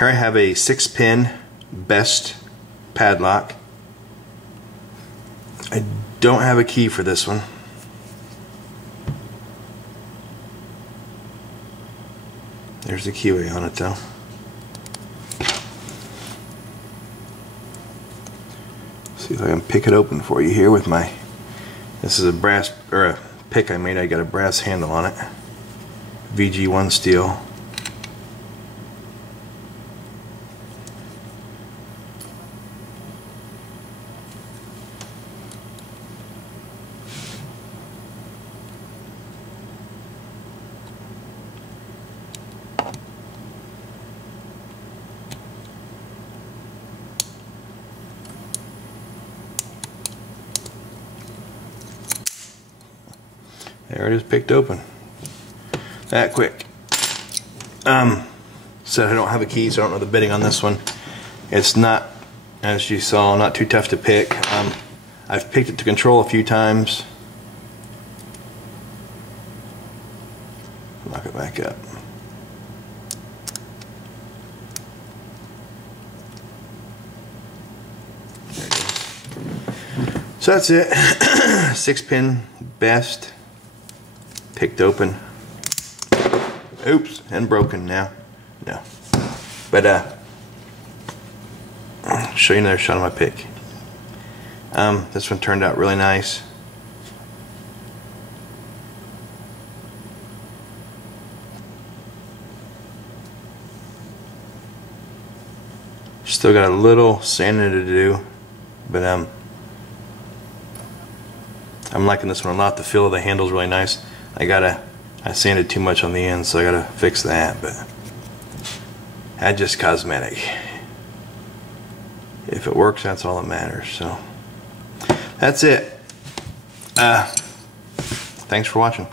Here I have a 6-pin best padlock. I don't have a key for this one. There's the keyway on it though. See if I can pick it open for you here with my, this is a brass, or a pick I made. I got a brass handle on it. VG1 steel. There it is, picked open. That quick. So I don't have a key, so I don't know the bitting on this one. It's not, as you saw, not too tough to pick. I've picked it to control a few times. Lock it back up. There it is. So that's it. 6-pin best. Picked open. Oops, and broken now. No. But I'll show you another shot of my pick. This one turned out really nice. Still got a little sanding to do, but I'm liking this one a lot. The feel of the handle's really nice. I sanded too much on the end, so I gotta fix that, but that's just cosmetic. If it works, that's all that matters. So that's it. Thanks for watching.